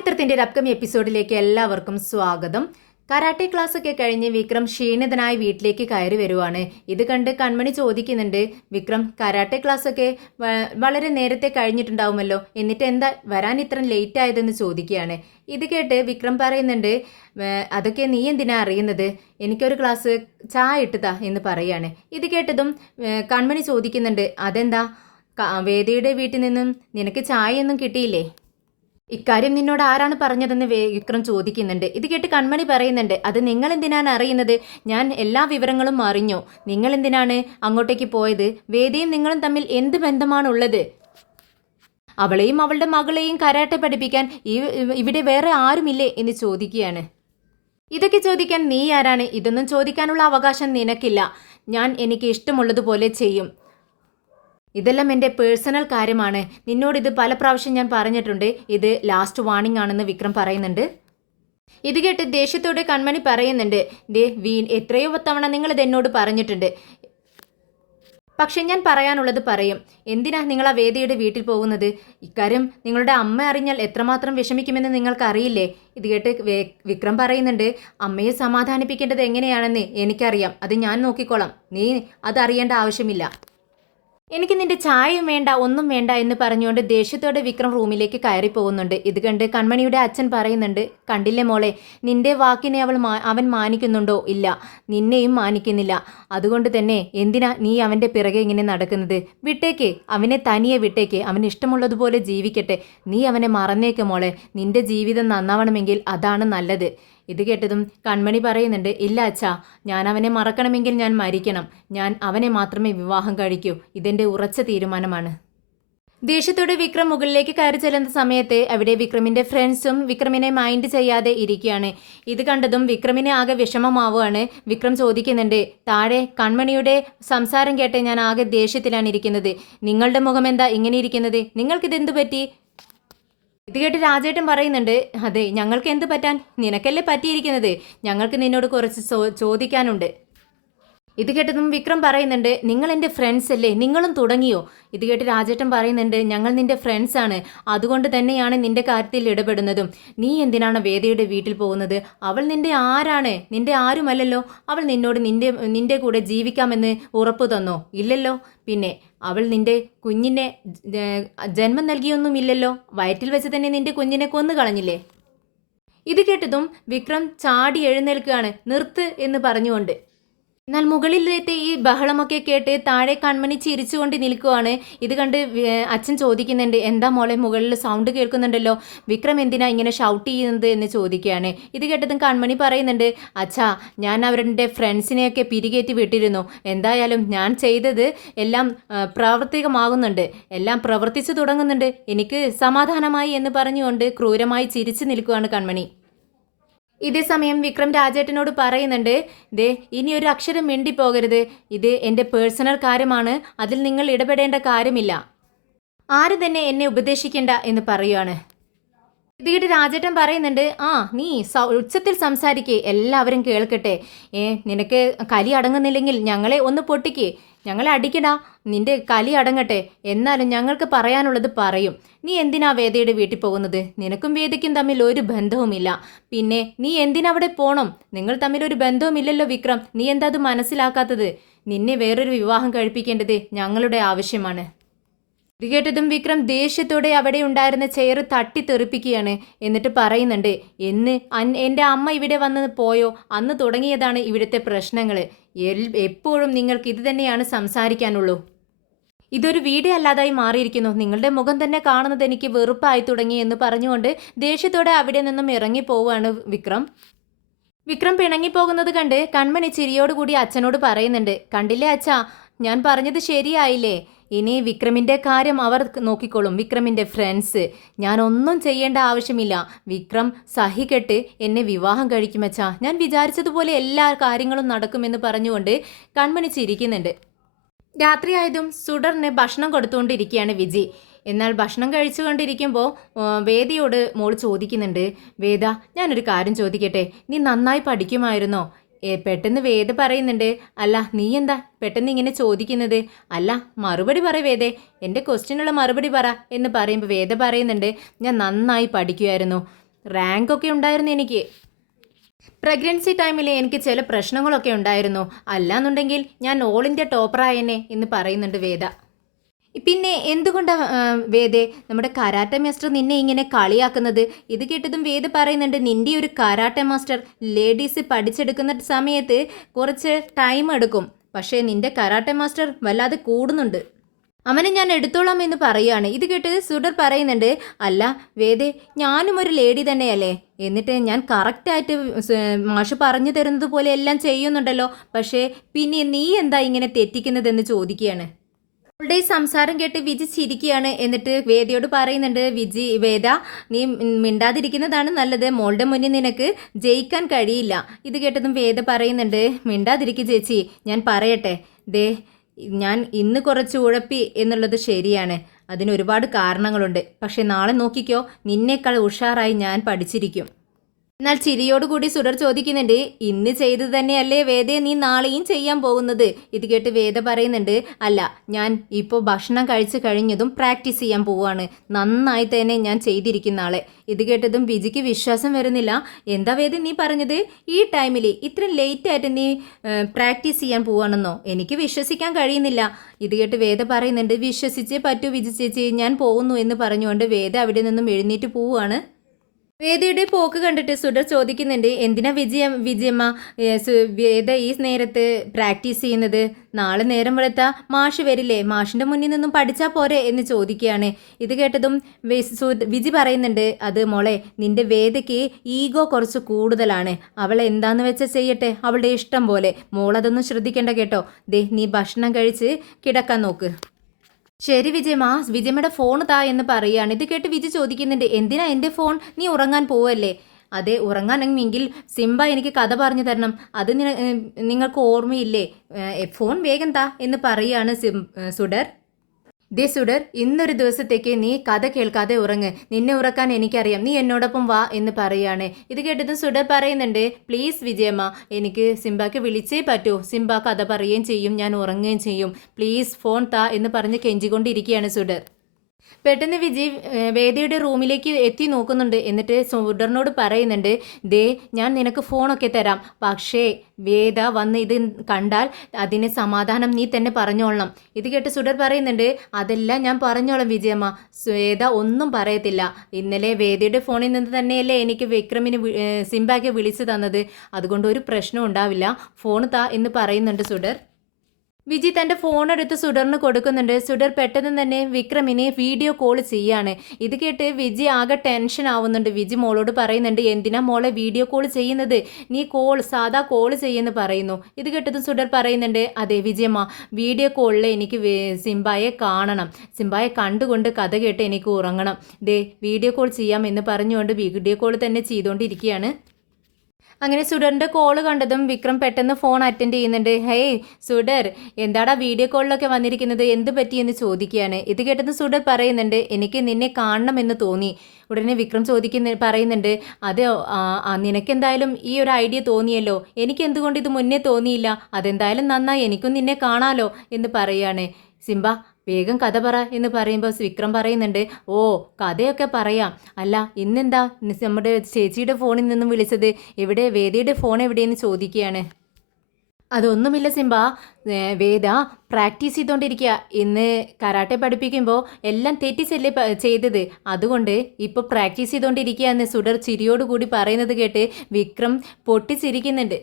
പവിത്രത്തിൻ്റെ ഒരു അപ്കമിങ് എപ്പിസോഡിലേക്ക് എല്ലാവർക്കും സ്വാഗതം. കരാട്ടെ ക്ലാസ് ഒക്കെ കഴിഞ്ഞ് വിക്രം ക്ഷീണിതനായി വീട്ടിലേക്ക് കയറി വരുവാണ്. ഇത് കണ്ട് കൺമണി ചോദിക്കുന്നുണ്ട്, വിക്രം കരാട്ടെ ക്ലാസ് ഒക്കെ വളരെ നേരത്തെ കഴിഞ്ഞിട്ടുണ്ടാവുമല്ലോ, എന്നിട്ട് എന്താ വരാൻ ഇത്ര ലേറ്റ് ആയതെന്ന് ചോദിക്കുകയാണ്. ഇത് കേട്ട് വിക്രം പറയുന്നുണ്ട്, അതൊക്കെ നീ എന്തിനാ അറിയുന്നത്, എനിക്കൊരു ഗ്ലാസ് ചായ ഇട്ടുതാ എന്ന് പറയാണ്. ഇത് കേട്ടതും കൺമണി ചോദിക്കുന്നുണ്ട്, അതെന്താ വേദിയുടെ വീട്ടിൽ നിന്നും നിനക്ക് ചായയൊന്നും കിട്ടിയില്ലേ? ഇക്കാര്യം നിന്നോട് ആരാണ് പറഞ്ഞതെന്ന് വിക്രം ചോദിക്കുന്നുണ്ട്. ഇത് കേട്ട് കൺമണി പറയുന്നുണ്ട്, അത് നിങ്ങൾ എന്തിനാണ് അറിയുന്നത്, ഞാൻ എല്ലാ വിവരങ്ങളും അറിഞ്ഞു. നിങ്ങൾ എന്തിനാണ് അങ്ങോട്ടേക്ക് പോയത്, വേദിയും നിങ്ങളും തമ്മിൽ എന്ത് ബന്ധമാണുള്ളത്? അവളെയും അവളുടെ മകളെയും കരാട്ടെ പഠിപ്പിക്കാൻ ഇവിടെ വേറെ ആരുമില്ലേ എന്ന് ചോദിക്കുകയാണ്. ഇതൊക്കെ ചോദിക്കാൻ നീ ആരാണ്? ഇതൊന്നും ചോദിക്കാനുള്ള അവകാശം നിനക്കില്ല. ഞാൻ എനിക്ക് ഇഷ്ടമുള്ളതുപോലെ ചെയ്യും. ഇതെല്ലാം എൻ്റെ പേഴ്സണൽ കാര്യമാണ്. നിന്നോടിത് പല പ്രാവശ്യം ഞാൻ പറഞ്ഞിട്ടുണ്ട്. ഇത് ലാസ്റ്റ് വാർണിംഗ് ആണെന്ന് വിക്രം പറയുന്നുണ്ട്. ഇത് കേട്ട് ദേഷ്യത്തോടെ കൺമണി പറയുന്നുണ്ട്, എത്രയോ തവണ നിങ്ങളിത് എന്നോട് പറഞ്ഞിട്ടുണ്ട്. പക്ഷെ ഞാൻ പറയാനുള്ളത് പറയും. എന്തിനാ നിങ്ങൾ ആ വേദിയുടെ വീട്ടിൽ പോകുന്നത്? ഇക്കാര്യം നിങ്ങളുടെ അമ്മ അറിഞ്ഞാൽ എത്രമാത്രം വിഷമിക്കുമെന്ന് നിങ്ങൾക്കറിയില്ലേ? ഇത് കേട്ട് വിക്രം പറയുന്നുണ്ട്, അമ്മയെ സമാധാനിപ്പിക്കേണ്ടത് എങ്ങനെയാണെന്ന് എനിക്കറിയാം. അത് ഞാൻ നോക്കിക്കോളാം. നീ അതറിയേണ്ട ആവശ്യമില്ല. എനിക്ക് നിന്റെ ചായയും വേണ്ട, ഒന്നും വേണ്ട എന്ന് പറഞ്ഞുകൊണ്ട് ദേഷ്യത്തോടെ വിക്രം റൂമിലേക്ക് കയറി പോകുന്നുണ്ട്. ഇത് കണ്ട് കൺമണിയുടെ അച്ഛൻ പറയുന്നുണ്ട്, കണ്ടില്ലേ മോളെ, നിന്റെ വാക്കിനെ അവൻ മാനിക്കുന്നുണ്ടോ? ഇല്ല, നിന്നെയും മാനിക്കുന്നില്ല. അതുകൊണ്ട് തന്നെ എന്തിനാ നീ അവൻ്റെ പിറകെ ഇങ്ങനെ നടക്കുന്നത്? വിട്ടേക്ക്, അവനെ തനിയെ വിട്ടേക്ക്, അവന് ഇഷ്ടമുള്ളതുപോലെ ജീവിക്കട്ടെ. നീ അവനെ മറന്നേക്ക് മോളെ. നിന്റെ ജീവിതം നന്നാവണമെങ്കിൽ അതാണ് നല്ലത്. ഇത് കേട്ടതും കൺമണി പറയുന്നുണ്ട്, ഇല്ല അച്ഛാ, ഞാൻ അവനെ മറക്കണമെങ്കിൽ ഞാൻ മരിക്കണം. ഞാൻ അവനെ മാത്രമേ വിവാഹം കഴിക്കൂ. ഇതെൻ്റെ ഉറച്ച തീരുമാനമാണ്. ദേഷ്യത്തോടെ വിക്രം മുകളിലേക്ക് കയറി ചെല്ലുന്ന സമയത്ത് അവിടെ വിക്രമിൻ്റെ ഫ്രണ്ട്സും വിക്രമിനെ മൈൻഡ് ചെയ്യാതെ ഇരിക്കുകയാണ്. ഇത് കണ്ടതും വിക്രമിനെ ആകെ വിഷമമാവുകയാണ്. വിക്രം ചോദിക്കുന്നുണ്ട്, താഴെ കൺമണിയുടെ സംസാരം കേട്ട് ഞാൻ ആകെ ദേഷ്യത്തിലാണ് ഇരിക്കുന്നത്. നിങ്ങളുടെ മുഖം എന്താ ഇങ്ങനെ ഇരിക്കുന്നത്? നിങ്ങൾക്കിതെന്തു പറ്റി? ഇത് കേട്ട് രാജേട്ടൻ പറയുന്നുണ്ട്, അതെ, ഞങ്ങൾക്ക് എന്ത് പറ്റാൻ, നിനക്കല്ലേ പറ്റിയിരിക്കുന്നത്. ഞങ്ങൾക്ക് നിന്നോട് കുറച്ച് ചോദിക്കാനുണ്ട്. ഇത് കേട്ടതും വിക്രം പറയുന്നുണ്ട്, നിങ്ങൾ എൻ്റെ ഫ്രണ്ട്സ് അല്ലേ, നിങ്ങളും തുടങ്ങിയോ? ഇത് കേട്ട് രാജേട്ടൻ പറയുന്നുണ്ട്, ഞങ്ങൾ നിന്റെ ഫ്രണ്ട്സാണ്, അതുകൊണ്ട് തന്നെയാണ് നിന്റെ കാര്യത്തിൽ ഇടപെടുന്നതും. നീ എന്തിനാണ് വേദിയുടെ വീട്ടിൽ പോകുന്നത്? അവൾ നിന്റെ ആരാണ്? നിന്റെ ആരുമല്ലല്ലോ. അവൾ നിന്നോട് നിന്റെ കൂടെ ജീവിക്കാമെന്ന് ഉറപ്പു തന്നോ? ഇല്ലല്ലോ. പിന്നെ അവൾ നിന്റെ കുഞ്ഞിനെ ജന്മം നൽകിയൊന്നുമില്ലല്ലോ. വയറ്റിൽ വെച്ച് തന്നെ നിന്റെ കുഞ്ഞിനെ കൊന്നു കളഞ്ഞില്ലേ? ഇത് കേട്ടതും വിക്രം ചാടി എഴുന്നേൽക്കുകയാണ്, നിർത്ത് എന്ന് പറഞ്ഞുകൊണ്ട്. എന്നാൽ മുകളിലത്തെ ഈ ബഹളമൊക്കെ കേട്ട് താഴെ കൺമണി ചിരിച്ചുകൊണ്ട് നിൽക്കുവാണ്. ഇത് കണ്ട് അച്ഛൻ ചോദിക്കുന്നുണ്ട്, എന്താ മോളെ മുകളിൽ സൗണ്ട് കേൾക്കുന്നുണ്ടല്ലോ, വിക്രം എന്തിനാ ഇങ്ങനെ ഷൗട്ട് ചെയ്യുന്നത് എന്ന് ചോദിക്കുകയാണ്. ഇത് കേട്ടതും കൺമണി പറയുന്നുണ്ട്, അച്ഛാ, ഞാൻ അവരുടെ ഫ്രണ്ട്സിനെയൊക്കെ പിരികേറ്റി വിട്ടിരുന്നു. എന്തായാലും ഞാൻ ചെയ്തത് എല്ലാം പ്രാവർത്തികമാകുന്നുണ്ട്, എല്ലാം പ്രവർത്തിച്ചു തുടങ്ങുന്നുണ്ട്. എനിക്ക് സമാധാനമായി എന്ന് പറഞ്ഞുകൊണ്ട് ക്രൂരമായി ചിരിച്ചു നിൽക്കുകയാണ് കൺമണി. ഇതേ സമയം വിക്രം രാജേട്ടനോട് പറയുന്നുണ്ട്, ഇനി ഒരു അക്ഷരം മിണ്ടിപ്പോകരുത്. ഇത് എൻ്റെ പേഴ്സണൽ കാര്യമാണ്, അതിൽ നിങ്ങൾ ഇടപെടേണ്ട കാര്യമില്ല. ആരും തന്നെ എന്നെ ഉപദേശിക്കേണ്ട എന്ന് പറയുകയാണ്. ഇത് കേട്ട് രാജേട്ടൻ പറയുന്നുണ്ട്, നീ ഉച്ചത്തിൽ സംസാരിക്കേ, എല്ലാവരും കേൾക്കട്ടെ. നിനക്ക് കലി അടങ്ങുന്നില്ലെങ്കിൽ ഞങ്ങളെ ഒന്ന് പൊട്ടിക്കേ, ഞങ്ങളെ അടിക്കടാ, നിന്റെ കലി അടങ്ങട്ടെ. എന്നാലും ഞങ്ങൾക്ക് പറയാനുള്ളത് പറയും. നീ എന്തിനാ വേദയുടെ വീട്ടിൽ പോകുന്നത്? നിനക്കും വേദിക്കും തമ്മിൽ ഒരു ബന്ധവുമില്ല. പിന്നെ നീ എന്തിനവിടെ പോണം? നിങ്ങൾ തമ്മിൽ ഒരു ബന്ധവുമില്ലല്ലോ വിക്രം. നീ എന്താ അത് മനസ്സിലാക്കാത്തത്? നിന്നെ വേറൊരു വിവാഹം കഴിപ്പിക്കേണ്ടത് ഞങ്ങളുടെ ആവശ്യമാണ്. ഇത് കേട്ടതും വിക്രം ദേഷ്യത്തോടെ അവിടെ ഉണ്ടായിരുന്ന ചെയർ തട്ടിത്തെറിപ്പിക്കുകയാണ്. എന്നിട്ട് പറയുന്നുണ്ട്, എൻ്റെ അമ്മ ഇവിടെ വന്ന് പോയോ അന്ന് തുടങ്ങിയതാണ് ഇവിടുത്തെ പ്രശ്നങ്ങൾ. എപ്പോഴും നിങ്ങൾക്ക് ഇത് തന്നെയാണ് സംസാരിക്കാനുള്ളൂ. ഇതൊരു വീഡിയോ അല്ലാതായി മാറിയിരിക്കുന്നു. നിങ്ങളുടെ മുഖം തന്നെ കാണുന്നത് എനിക്ക് വെറുപ്പായി തുടങ്ങി എന്ന് പറഞ്ഞുകൊണ്ട് ദേഷ്യത്തോടെ അവിടെ നിന്നും ഇറങ്ങി പോവുകയാണ് വിക്രം. വിക്രം പിണങ്ങിപ്പോകുന്നത് കണ്ട് കൺമണി ചിരിയോടുകൂടി അച്ഛനോട് പറയുന്നുണ്ട്, കണ്ടില്ലേ അച്ഛാ, ഞാൻ പറഞ്ഞത് ശരിയായില്ലേ? ഇനി വിക്രമിൻ്റെ കാര്യം അവർ നോക്കിക്കോളും, വിക്രമിൻ്റെ ഫ്രണ്ട്സ്. ഞാനൊന്നും ചെയ്യേണ്ട ആവശ്യമില്ല. വിക്രം സഹികെട്ട് എന്നെ വിവാഹം കഴിക്കുമച്ചാ. ഞാൻ വിചാരിച്ചതുപോലെ എല്ലാ കാര്യങ്ങളും നടക്കുമെന്ന് പറഞ്ഞുകൊണ്ട് കൺമണി ചിരിക്കുന്നുണ്ട്. രാത്രിയായതും സുഡറിന് ഭക്ഷണം കൊടുത്തുകൊണ്ടിരിക്കുകയാണ് വിജി. എന്നാൽ ഭക്ഷണം കഴിച്ചുകൊണ്ടിരിക്കുമ്പോൾ വേദയോട് മോൾ ചോദിക്കുന്നുണ്ട്, വേദ, ഞാനൊരു കാര്യം ചോദിക്കട്ടെ, നീ നന്നായി പഠിക്കുമായിരുന്നോ? പെട്ടെന്ന് വേദ പറയുന്നുണ്ട്, അല്ല നീ എന്താ പെട്ടെന്ന് ഇങ്ങനെ ചോദിക്കുന്നത്? അല്ല, മറുപടി പറ വേദേ, എൻ്റെ ക്വസ്റ്റ്യനുള്ള മറുപടി പറ എന്ന് പറയുമ്പോൾ വേദ പറയുന്നുണ്ട്, ഞാൻ നന്നായി പഠിക്കുമായിരുന്നു. റാങ്കൊക്കെ ഉണ്ടായിരുന്നു എനിക്ക്. പ്രഗ്നൻസി ടൈമിൽ എനിക്ക് ചില പ്രശ്നങ്ങളൊക്കെ ഉണ്ടായിരുന്നു. അല്ലാന്നുണ്ടെങ്കിൽ ഞാൻ ഓൾ ഇന്ത്യ ടോപ്പറായേനെ എന്ന് പറയുന്നുണ്ട് വേദ. പിന്നെ എന്തുകൊണ്ടാ വേദേ നമ്മുടെ കരാട്ടെ മാസ്റ്റർ നിന്നെ ഇങ്ങനെ കളിയാക്കുന്നത്? ഇത് കേട്ടതും വേദ പറയുന്നുണ്ട്, നിന്റെ ഒരു കരാട്ടെ മാസ്റ്റർ ലേഡീസ് പഠിച്ചെടുക്കുന്ന സമയത്ത് കുറച്ച് ടൈം എടുക്കും. പക്ഷേ നിന്റെ കരാട്ടെ മാസ്റ്റർ വല്ലാതെ കൂടുന്നുണ്ട്. അവനെ ഞാൻ എടുത്തോളാം എന്ന് പറയുകയാണ്. ഇത് കേട്ട് സുഡർ പറയുന്നുണ്ട്, അല്ല വേദേ, ഞാനും ഒരു ലേഡി തന്നെയല്ലേ, എന്നിട്ട് ഞാൻ കറക്റ്റായിട്ട് മാഷ് പറഞ്ഞു തരുന്നത് പോലെ എല്ലാം ചെയ്യുന്നുണ്ടല്ലോ, പക്ഷേ പിന്നെ നീ എന്താ ഇങ്ങനെ തെറ്റിക്കുന്നതെന്ന് ചോദിക്കുകയാണ്. അവളുടെ ഈ സംസാരം കേട്ട് വിജി ചിരിക്കുകയാണ്. എന്നിട്ട് വേദയോട് പറയുന്നുണ്ട്, വേദ, നീ മിണ്ടാതിരിക്കുന്നതാണ് നല്ലത്, മോളുടെ മുന്നിൽ നിനക്ക് ജയിക്കാൻ കഴിയില്ല. ഇത് കേട്ടതും വേദ പറയുന്നുണ്ട്, മിണ്ടാതിരിക്കും ചേച്ചി, ഞാൻ പറയട്ടെ. ദേ, ഞാൻ ഇന്ന് കുറച്ച് ഉഴപ്പി എന്നുള്ളത് ശരിയാണ്, അതിന് ഒരുപാട് കാരണങ്ങളുണ്ട്. പക്ഷെ നാളെ നോക്കിക്കോ, നിന്നേക്കാൾ ഉഷാറായി ഞാൻ പഠിച്ചിരിക്കും. എന്നാൽ ചിരിയോടുകൂടി സുഡർ ചോദിക്കുന്നുണ്ട്, ഇന്ന് ചെയ്തത് തന്നെയല്ലേ വേദയെ നീ നാളെയും ചെയ്യാൻ പോകുന്നത്? ഇത് കേട്ട് വേദ പറയുന്നുണ്ട്, അല്ല, ഞാൻ ഇപ്പോൾ ഭക്ഷണം കഴിച്ചു കഴിഞ്ഞതും പ്രാക്ടീസ് ചെയ്യാൻ പോവുകയാണ്, നന്നായി തന്നെ ഞാൻ ചെയ്തിരിക്കുന്ന ആളെ. ഇത് കേട്ടതും വിജിക്ക് വിശ്വാസം വരുന്നില്ല. എന്താ വേദ നീ പറഞ്ഞത്? ഈ ടൈമിൽ ഇത്ര ലേറ്റായിട്ട് നീ പ്രാക്ടീസ് ചെയ്യാൻ പോവുകയാണെന്നോ? എനിക്ക് വിശ്വസിക്കാൻ കഴിയുന്നില്ല. ഇത് കേട്ട് വേദ പറയുന്നുണ്ട്, വിശ്വസിച്ചേ പറ്റൂ വിജി ചേച്ചി, ഞാൻ പോകുന്നു എന്ന് പറഞ്ഞുകൊണ്ട് വേദ അവിടെ നിന്നും എഴുന്നേറ്റ് പോവുകയാണ്. വേദയുടെ പോക്ക് കണ്ടിട്ട് സുഡർ ചോദിക്കുന്നുണ്ട്, എന്തിനാ വിജയമ്മ വേദ ഈ നേരത്ത് പ്രാക്ടീസ് ചെയ്യുന്നത്? നാളെ നേരം വെളുത്ത മാഷ് വരില്ലേ, മാഷിൻ്റെ മുന്നിൽ നിന്നും പഠിച്ചാൽ പോരെ എന്ന് ചോദിക്കുകയാണ്. ഇത് കേട്ടതും വിജി പറയുന്നുണ്ട്, അത് മോളെ, നിന്റെ വേദയ്ക്ക് ഈഗോ കുറച്ച് കൂടുതലാണ്, അവൾ എന്താന്ന് വെച്ചാൽ ചെയ്യട്ടെ, അവളുടെ ഇഷ്ടം പോലെ, മോളതൊന്നും ശ്രദ്ധിക്കേണ്ട കേട്ടോ. ദേ, നീ ഭക്ഷണം കഴിച്ച് കിടക്കാൻ നോക്ക്. ശരി വിജയമ്മ, വിജയമ്മയുടെ ഫോൺ താ എന്ന് പറയുകയാണ്. ഇത് കേട്ട് വിജയ് ചോദിക്കുന്നുണ്ട്, എന്തിനാ എൻ്റെ ഫോൺ? നീ ഉറങ്ങാൻ പോവല്ലേ? അതെ, ഉറങ്ങാനെങ്കിൽ സിംബ എനിക്ക് കഥ പറഞ്ഞു തരണം, അത് നിങ്ങൾക്ക് ഓർമ്മയില്ലേ? ഫോൺ വേഗം താ എന്ന് പറയുകയാണ് സുഡർ. ദേ സുഡർ, ഇന്നൊരു ദിവസത്തേക്ക് നീ കഥ കേൾക്കാതെ ഉറങ്ങ്, നിന്നെ ഉറക്കാൻ എനിക്കറിയാം, നീ എന്നോടൊപ്പം വാ എന്ന് പറയാണ്. ഇത് കേട്ടത് സുഡർ പറയുന്നുണ്ട്, പ്ലീസ് വിജയമ്മ, എനിക്ക് സിംബാക്ക് വിളിച്ചേ പറ്റൂ, സിംബ കഥ പറയുകയും ചെയ്യും, ഞാൻ ഉറങ്ങുകയും ചെയ്യും, പ്ലീസ് ഫോൺ താ എന്ന് പറഞ്ഞ് കെഞ്ചിക്കൊണ്ടിരിക്കുകയാണ് സുഡർ. പെട്ടെന്ന് വിജയ് വേദയുടെ റൂമിലേക്ക് എത്തി നോക്കുന്നുണ്ട്. എന്നിട്ട് സുഡറിനോട് പറയുന്നുണ്ട്, ദേ, ഞാൻ നിനക്ക് ഫോണൊക്കെ തരാം, പക്ഷേ വേദ വന്ന് ഇത് കണ്ടാൽ അതിന് സമാധാനം നീ തന്നെ പറഞ്ഞോളണം. ഇത് കേട്ട് സുഡർ പറയുന്നുണ്ട്, അതെല്ലാം ഞാൻ പറഞ്ഞോളാം വിജയമ്മ, വേദ ഒന്നും പറയത്തില്ല. ഇന്നലെ വേദയുടെ ഫോണിൽ നിന്ന് തന്നെയല്ലേ എനിക്ക് വിക്രമിന് സിംബാക്ക് വിളിച്ചു തന്നത്, അതുകൊണ്ട് ഒരു പ്രശ്നം ഉണ്ടാവില്ല, ഫോൺ താ എന്ന് പറയുന്നുണ്ട് സുഡർ. വിജി തൻ്റെ ഫോണെടുത്ത് സുഡറിന് കൊടുക്കുന്നുണ്ട്. സുഡർ പെട്ടെന്ന് തന്നെ വിക്രമിനെ വീഡിയോ കോൾ ചെയ്യാണ്. ഇത് കേട്ട് വിജി ആകെ ടെൻഷൻ ആവുന്നുണ്ട്. വിജി മോളോട് പറയുന്നുണ്ട്, എന്തിനാ മോളെ വീഡിയോ കോൾ ചെയ്യുന്നത്, നീ സാധാ കോൾ ചെയ്യുമെന്ന് പറയുന്നു. ഇത് കേട്ടതും സുഡർ പറയുന്നുണ്ട്, അതെ വിജയമ്മ, വീഡിയോ കോളിൽ എനിക്ക് സിംബായെ കാണണം, സിംബായെ കണ്ടുകൊണ്ട് കഥ കേട്ട് എനിക്ക് ഉറങ്ങണം, ദേ വീഡിയോ കോൾ ചെയ്യാം എന്ന് പറഞ്ഞുകൊണ്ട് വീഡിയോ കോൾ തന്നെ ചെയ്തുകൊണ്ടിരിക്കുകയാണ്. അങ്ങനെ സുഡറിൻ്റെ കോള് കണ്ടതും വിക്രം പെട്ടെന്ന് ഫോൺ അറ്റൻഡ് ചെയ്യുന്നുണ്ട്. ഹേയ് സുഡർ, എന്താടാ വീഡിയോ കോളിലൊക്കെ വന്നിരിക്കുന്നത്, എന്ത് പറ്റിയെന്ന് ചോദിക്കുകയാണ്. ഇത് കേട്ടത് സുഡർ പറയുന്നുണ്ട്, എനിക്ക് നിന്നെ കാണണമെന്ന് തോന്നി. ഉടനെ വിക്രം പറയുന്നുണ്ട്, അത് നിനക്കെന്തായാലും ഈ ഒരു ഐഡിയ തോന്നിയല്ലോ, എനിക്ക് എന്തുകൊണ്ട് ഇത് മുന്നേ തോന്നിയില്ല, അതെന്തായാലും നന്നായി, എനിക്കും നിന്നെ കാണാലോ എന്ന് പറയുകയാണ്. സിംബ, വേഗം കഥ പറ എന്ന് പറയുമ്പോൾ വിക്രം പറയുന്നുണ്ട്, ഓ കഥയൊക്കെ പറയാം, അല്ല ഇന്നെന്താ നമ്മുടെ ചേച്ചിയുടെ ഫോണിൽ നിന്നും വിളിച്ചത്, എവിടെ വേദയുടെ ഫോൺ എവിടെയെന്ന് ചോദിക്കുകയാണ്. അതൊന്നുമില്ല സിംബ, വേദ പ്രാക്ടീസ് ചെയ്തുകൊണ്ടിരിക്കുക, ഇന്ന് കരാട്ടെ പഠിപ്പിക്കുമ്പോൾ എല്ലാം തെറ്റിച്ചല്ലേ ചെയ്തത്, അതുകൊണ്ട് ഇപ്പോൾ പ്രാക്ടീസ് ചെയ്തുകൊണ്ടിരിക്കുക എന്ന് സുഡർ ചിരിയോടുകൂടി പറയുന്നത് കേട്ട് വിക്രം പൊട്ടിച്ചിരിക്കുന്നുണ്ട്.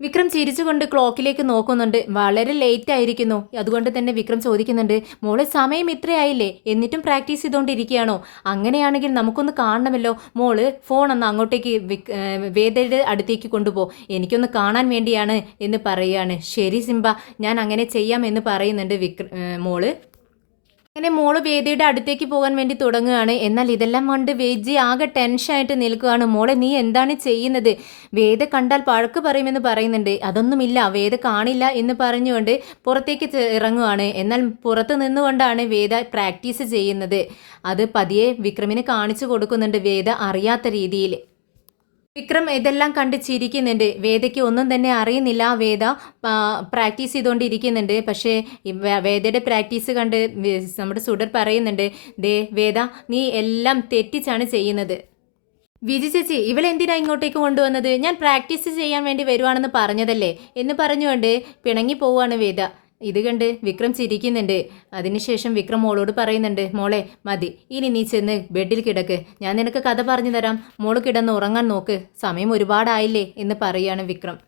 വിക്രം ചിരിച്ചുകൊണ്ട് ക്ലോക്കിലേക്ക് നോക്കുന്നുണ്ട്. വളരെ ലേറ്റ് ആയിരിക്കുന്നു. അതുകൊണ്ട് തന്നെ വിക്രം ചോദിക്കുന്നുണ്ട്, മോളെ സമയം ഇത്രയായില്ലേ, എന്നിട്ടും പ്രാക്ടീസ് ചെയ്തുകൊണ്ടിരിക്കുകയാണോ? അങ്ങനെയാണെങ്കിൽ നമുക്കൊന്ന് കാണണമല്ലോ, മോള് ഫോൺ ഒന്ന് അങ്ങോട്ടേക്ക് വേദയുടെ അടുത്തേക്ക് കൊണ്ടുപോ, എനിക്കൊന്ന് കാണാൻ വേണ്ടിയാണ് എന്ന് പറയുകയാണ്. ശരി സിംബ, ഞാൻ അങ്ങനെ ചെയ്യാം എന്ന് പറയുന്നുണ്ട് മോള്. അങ്ങനെ മോള് വേദിയുടെ അടുത്തേക്ക് പോകാൻ വേണ്ടി തുടങ്ങുകയാണ്. എന്നാൽ ഇതെല്ലാം കൊണ്ട് വേജി ആകെ ടെൻഷനായിട്ട് നിൽക്കുകയാണ്. മോളെ നീ എന്താണ് ചെയ്യുന്നത്? വേദ കണ്ടാൽ പഴക്ക് പറയുമെന്ന് പറയുന്നുണ്ട്. അതൊന്നുമില്ല, വേദ കാണില്ല എന്ന് പറഞ്ഞുകൊണ്ട് പുറത്തേക്ക് ഇറങ്ങുകയാണ്. എന്നാൽ പുറത്ത് നിന്നുകൊണ്ടാണ് വേദ പ്രാക്ടീസ് ചെയ്യുന്നത്. അത് പതിയെ വിക്രമിന് കാണിച്ചു കൊടുക്കുന്നുണ്ട്, വേദ അറിയാത്ത രീതിയിൽ. വിക്രം ഇതെല്ലാം കണ്ട് ചിരിക്കുന്നുണ്ട്. വേദയ്ക്ക് ഒന്നും തന്നെ അറിയുന്നില്ല, വേദ പ്രാക്ടീസ് ചെയ്തുകൊണ്ടിരിക്കുന്നുണ്ട്. പക്ഷേ വേദയുടെ പ്രാക്ടീസ് കണ്ട് നമ്മുടെ സുഡർ പറയുന്നുണ്ട്, ദേ വേദ, നീ എല്ലാം തെറ്റിച്ചാണ് ചെയ്യുന്നത്. വിജി ചേച്ചി ഇവളെന്തിനാ ഇങ്ങോട്ടേക്ക് കൊണ്ടുവന്നത്? ഞാൻ പ്രാക്ടീസ് ചെയ്യാൻ വേണ്ടി വരുവാണെന്ന് പറഞ്ഞതല്ലേ എന്ന് പറഞ്ഞുകൊണ്ട് പിണങ്ങി പോവാണ് വേദ. ഇത് കണ്ട് വിക്രം ചിരിക്കുന്നുണ്ട്. അതിനുശേഷം വിക്രം മോളോട് പറയുന്നുണ്ട്, മോളെ മതി, ഇനി നീ ചെന്ന് ബെഡിൽ കിടക്ക്, ഞാൻ നിനക്ക് കഥ പറഞ്ഞു തരാം, മോള് കിടന്ന് ഉറങ്ങാൻ നോക്ക്, സമയം ഒരുപാടായില്ലേ എന്ന് പറയാണ് വിക്രം.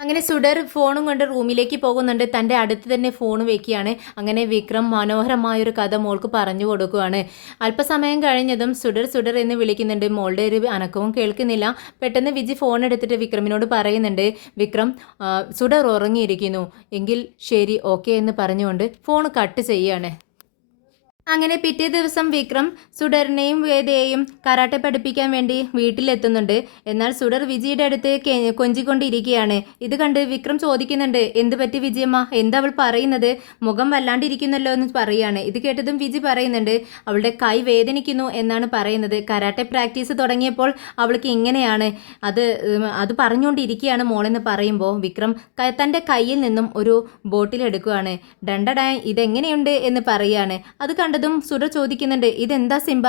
അങ്ങനെ സുഡർ ഫോണും കൊണ്ട് റൂമിലേക്ക് പോകുന്നുണ്ട്. തൻ്റെ അടുത്ത് തന്നെ ഫോൺ വെക്കുകയാണ്. അങ്ങനെ വിക്രം മനോഹരമായൊരു കഥ മോൾക്ക് പറഞ്ഞു കൊടുക്കുകയാണ്. അല്പസമയം കഴിഞ്ഞതും സുഡർ സുഡർ എന്ന് വിളിക്കുന്നുണ്ട്. മോളുടെ ഒരു അനക്കവും കേൾക്കുന്നില്ല. പെട്ടെന്ന് വിജി ഫോൺ എടുത്തിട്ട് വിക്രമിനോട് പറയുന്നുണ്ട്, വിക്രം സുഡർ ഉറങ്ങിയിരിക്കുന്നു, എങ്കിൽ ശരി ഓക്കെ എന്ന് പറഞ്ഞുകൊണ്ട് ഫോൺ കട്ട് ചെയ്യാണ്. അങ്ങനെ പിറ്റേ ദിവസം വിക്രം സുഡറിനെയും വേദയെയും കരാട്ടെ പഠിപ്പിക്കാൻ വേണ്ടി വീട്ടിലെത്തുന്നുണ്ട്. എന്നാൽ സുഡർ വിജിയുടെ അടുത്ത് കൊഞ്ചിക്കൊണ്ടിരിക്കുകയാണ്. ഇത് കണ്ട് വിക്രം ചോദിക്കുന്നുണ്ട്, എന്ത് പറ്റി വിജയമ്മ, എന്താ അവൾ പറയുന്നത്, മുഖം വല്ലാണ്ടിരിക്കുന്നല്ലോ എന്ന് പറയാണ്. ഇത് കേട്ടതും വിജി പറയുന്നുണ്ട്, അവളുടെ കൈ വേദനിക്കുന്നു എന്നാണ് പറയുന്നത്. കരാട്ടെ പ്രാക്ടീസ് തുടങ്ങിയപ്പോൾ അവൾക്ക് ഇങ്ങനെയാണ്, അത് പറഞ്ഞുകൊണ്ടിരിക്കുകയാണ് മോളെന്ന് പറയുമ്പോൾ വിക്രം തൻ്റെ കയ്യിൽ നിന്നും ഒരു ബോട്ടിൽ എടുക്കുകയാണ്. ഡണ്ടടാ ഇതെങ്ങനെയുണ്ട് എന്ന് പറയാണ്. അത് കണ്ടതും സുഡർ ചോദിക്കുന്നുണ്ട്, ഇതെന്താ സിംബ?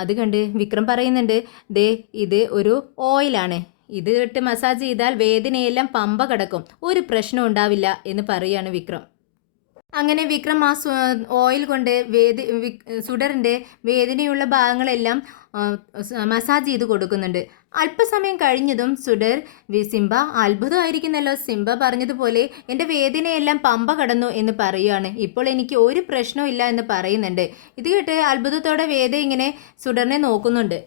അത് കണ്ട് വിക്രം പറയുന്നുണ്ട്, ദേ ഇത് ഒരു ഓയിലാണ്, ഇത് ഇട്ട് മസാജ് ചെയ്താൽ വേദനയെല്ലാം പമ്പ കിടക്കും, ഒരു പ്രശ്നം ഉണ്ടാവില്ല എന്ന് പറയാണ് വിക്രം. അങ്ങനെ വിക്രം ആ ഓയിൽ കൊണ്ട് സുഡറിൻ്റെ വേദനയുള്ള ഭാഗങ്ങളെല്ലാം മസാജ് ചെയ്ത് കൊടുക്കുന്നുണ്ട്. അല്പസമയം കഴിഞ്ഞതും സുഡർ സിംബ അത്ഭുതമായിരിക്കുന്നല്ലോ, സിംബ പറഞ്ഞതുപോലെ എൻ്റെ വേദനയെല്ലാം പമ്പ കടന്നു എന്ന് പറയുകയാണ്, ഇപ്പോൾ എനിക്ക് ഒരു പ്രശ്നവും ഇല്ല എന്ന് പറയുന്നുണ്ട്. ഇത് കേട്ട് അത്ഭുതത്തോടെ വേദ ഇങ്ങനെ സുഡറിനെ നോക്കുന്നുണ്ട്.